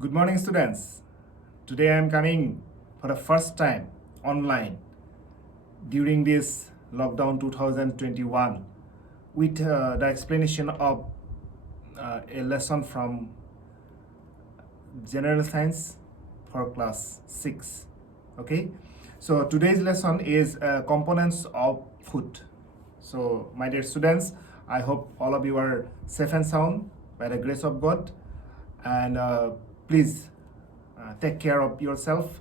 Good morning, students. Today I am coming for the first time online during this lockdown 2021 with the explanation of a lesson from General Science for class 6. Okay, so today's lesson is components of food. So, my dear students, I hope all of you are safe and sound by the grace of God, and please take care of yourself.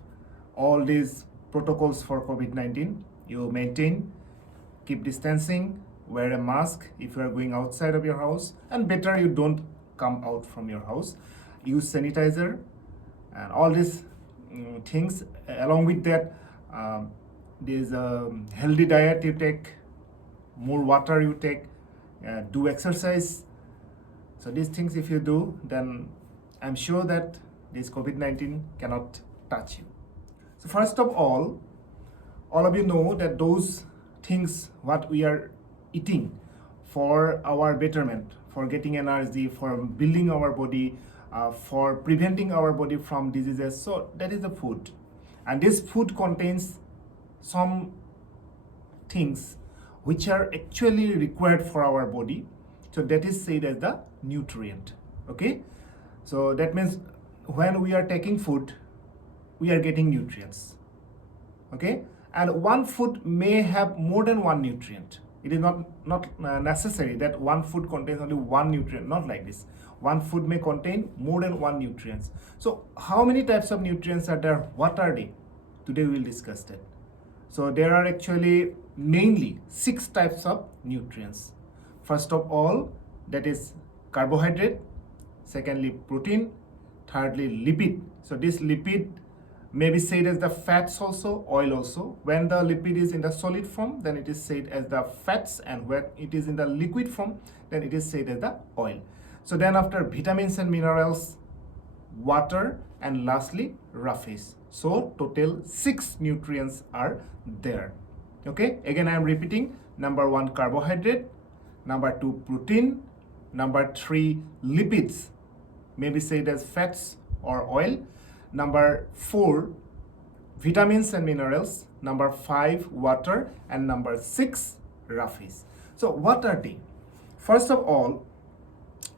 All these protocols for COVID-19 you maintain, keep distancing, wear a mask if you are going outside of your house, and better you don't come out from your house. Use sanitizer and all these things. Along with that, there's a healthy diet you take, more water you take, do exercise. So these things if you do, then I'm sure that this COVID-19 cannot touch you. So first of all of you know that those things what we are eating for our betterment, for getting energy, for building our body, for preventing our body from diseases. So that is the food. And this food contains some things which are actually required for our body. So that is said as the nutrient. Okay, so that means when we are taking food, we are getting nutrients. Okay, and one food may have more than one nutrient. It is not necessary that one food contains only one nutrient. Not like this. One food may contain more than one nutrients. So how many types of nutrients are there? What are they? Today we will discuss that. So there are actually mainly 6 types of nutrients. First of all, that is carbohydrate. Secondly, protein. Thirdly, lipid. So this lipid may be said as the fats also, oil also. When the lipid is in the solid form, then it is said as the fats, and when it is in the liquid form, then it is said as the oil. So then after vitamins and minerals, water, and lastly roughage. So total 6 nutrients are there. Okay, again I am repeating: number 1 carbohydrate, number 2 protein, number 3 lipids, may be said as fats or oil, number 4 vitamins and minerals, number 5 water, and number 6 roughage. So what are they? First of all,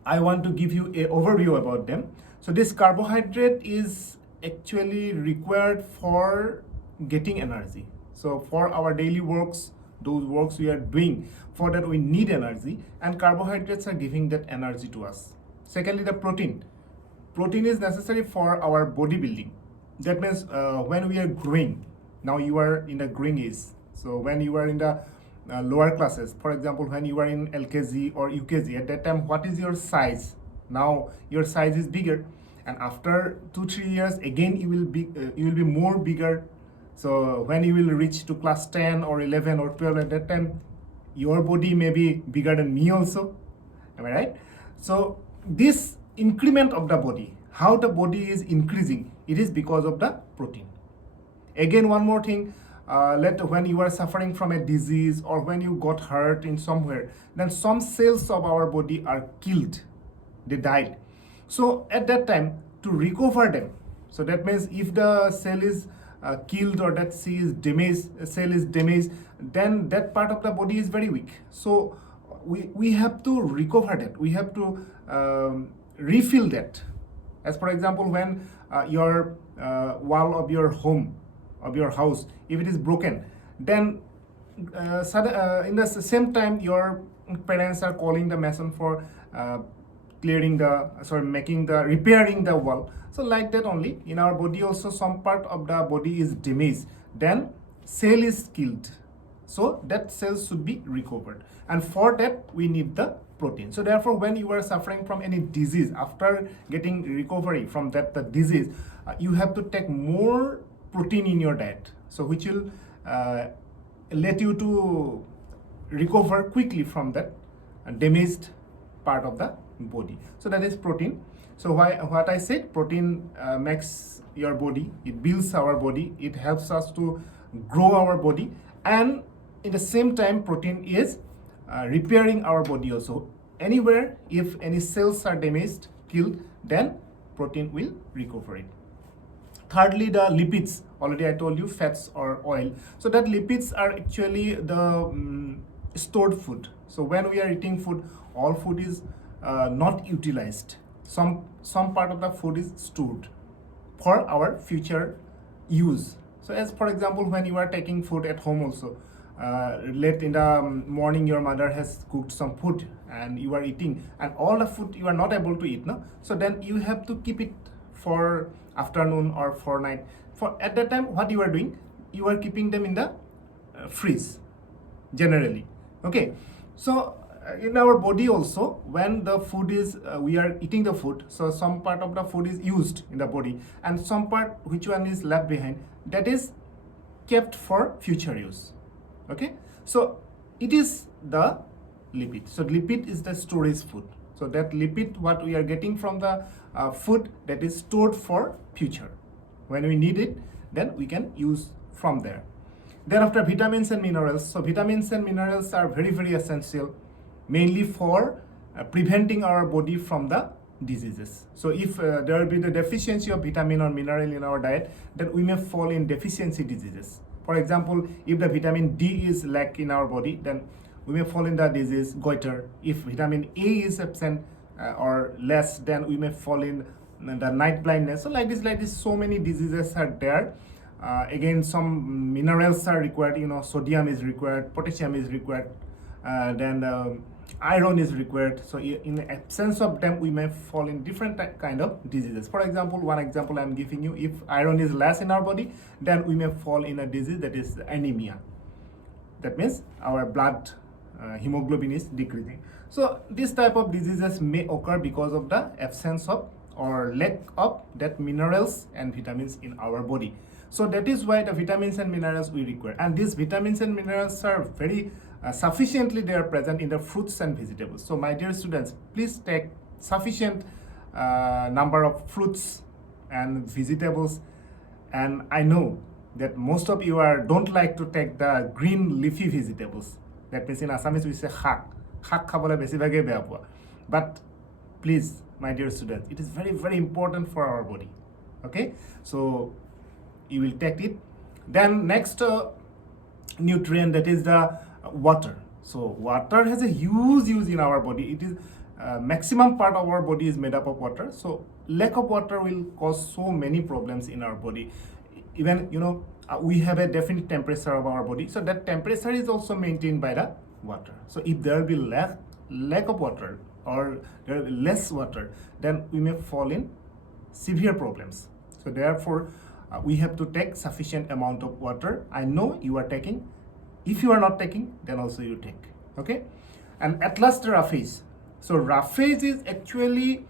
I want to give you an overview about them. So this carbohydrate is actually required for getting energy. So for our daily works, those works we are doing, for that we need energy, and carbohydrates are giving that energy to us. Secondly, the protein. Protein is necessary for our bodybuilding. That means when we are growing, now you are in the growing age. So when you are in the lower classes, for example, when you are in LKG or UKG, at that time, what is your size? Now your size is bigger, and after 2-3 years, again you will be more bigger. So when you will reach to class 10 or 11 or 12, at that time, your body may be bigger than me also. Am I right? So this increment of the body, how the body is increasing, it is because of the protein. Again, one more thing, when you are suffering from a disease or when you got hurt in somewhere, then some cells of our body are killed, they died. So at that time, to recover them, so that means if the cell is killed or that cell is damaged, then that part of the body is very weak. So we have to recover that. We have to refill that. As for example, when your wall of your home, of your house, if it is broken, then in the same time your parents are calling the mason for repairing the wall. So like that only in our body also, some part of the body is damaged, then cell is killed, so that cells should be recovered, and for that we need the protein. So therefore, when you are suffering from any disease, after getting recovery from the disease, you have to take more protein in your diet, so which will let you to recover quickly from that damaged part of the body. So that is protein. So what I said, protein makes your body, it builds our body, it helps us to grow our body, and in the same time protein is repairing our body also. Anywhere if any cells are damaged, killed, then protein will recover it. Thirdly, the lipids. Already I told you, fats or oil. So that lipids are actually the stored food. So when we are eating food, all food is not utilized. Some part of the food is stored for our future use. So as for example, when you are taking food at home also, late in the morning your mother has cooked some food and you are eating, and all the food you are not able to eat, no? So then you have to keep it for afternoon or for night. For at that time, what you are doing, you are keeping them in the fridge generally. Okay, so in our body also, when the food is we are eating the food, so some part of the food is used in the body and some part which one is left behind, that is kept for future use. Okay, so it is the lipid. So lipid is the storage food. So that lipid what we are getting from the food, that is stored for future. When we need it, then we can use from there. Then after, vitamins and minerals. So vitamins and minerals are very, very essential, mainly for preventing our body from the diseases. So if there will be the deficiency of vitamin or mineral in our diet, then we may fall in deficiency diseases. For example, if the vitamin D is lack in our body, then we may fall in the disease goiter. If vitamin A is absent or less, then we may fall in the night blindness. So like this, so many diseases are there. Again, some minerals are required, sodium is required, potassium is required, then iron is required. So in the absence of them, we may fall in different kind of diseases. For example, one example I'm giving you, if iron is less in our body, then we may fall in a disease that is anemia. That means our blood hemoglobin is decreasing. So this type of diseases may occur because of the absence of or lack of that minerals and vitamins in our body. So that is why the vitamins and minerals we require, and these vitamins and minerals are very sufficiently they are present in the fruits and vegetables. So my dear students, please take sufficient number of fruits and vegetables. And I know that most of you don't like to take the green leafy vegetables. That means in Assamese we say hak khabole beshi bhage beya poa. But please, my dear students, it is very, very important for our body. Okay, so you will take it. Then next nutrient, that is the water. So water has a huge use in our body. It is maximum part of our body is made up of water. So lack of water will cause so many problems in our body. Even we have a definite temperature of our body, so that temperature is also maintained by the water. So if there will be lack of water or there will be less water, then we may fall in severe problems. So therefore we have to take sufficient amount of water. I know you are taking. If you are not taking, then also you take. Okay, and at last, the roughage. So roughage is actually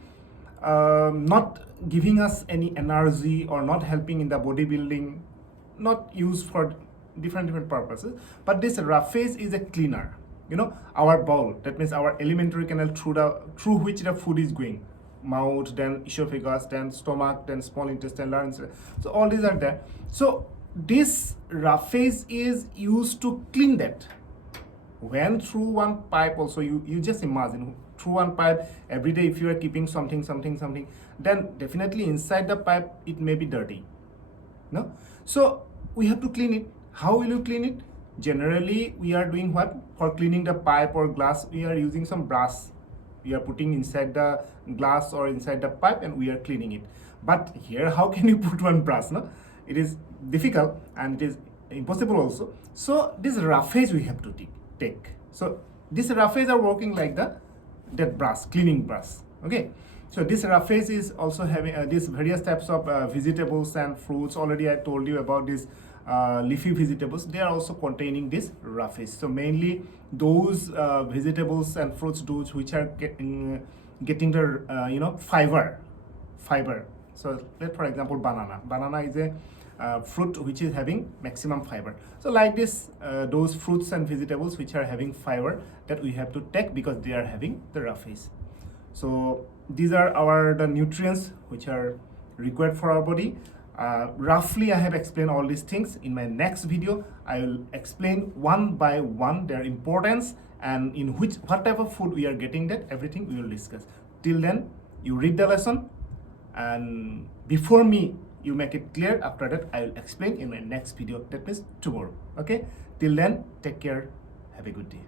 not giving us any energy or not helping in the bodybuilding, not used for different purposes. But this roughage is a cleaner. Our bowel, that means our alimentary canal through which the food is going, mouth, then esophagus, then stomach, then small intestine, larynx. So all these are there. So this roughage is used to clean that. When through one pipe also, you just imagine through one pipe every day, if you are keeping something, then definitely inside the pipe it may be dirty. No, so we have to clean it. How will you clean it? Generally, we are doing what? For cleaning the pipe or glass, we are using some brush. We are putting inside the glass or inside the pipe and we are cleaning it. But here, how can you put one brush? No, it is difficult and it is impossible also. So this roughage we have to take. So this roughage are working like that brush, cleaning brush. Okay. So this roughage is also having these various types of vegetables and fruits. Already I told you about these leafy vegetables. They are also containing this roughage. So mainly those vegetables and fruits, those which are getting the fiber. So let, for example, banana is a fruit which is having maximum fiber. So like this, those fruits and vegetables which are having fiber, that we have to take because they are having the roughage. So these are the nutrients which are required for our body. Roughly I have explained all these things. In my next video I will explain one by one their importance and in what type of food we are getting, that everything we will discuss. Till then, you read the lesson and before me you make it clear. After that I will explain in my next video, that means tomorrow. Okay, till then, take care, have a good day.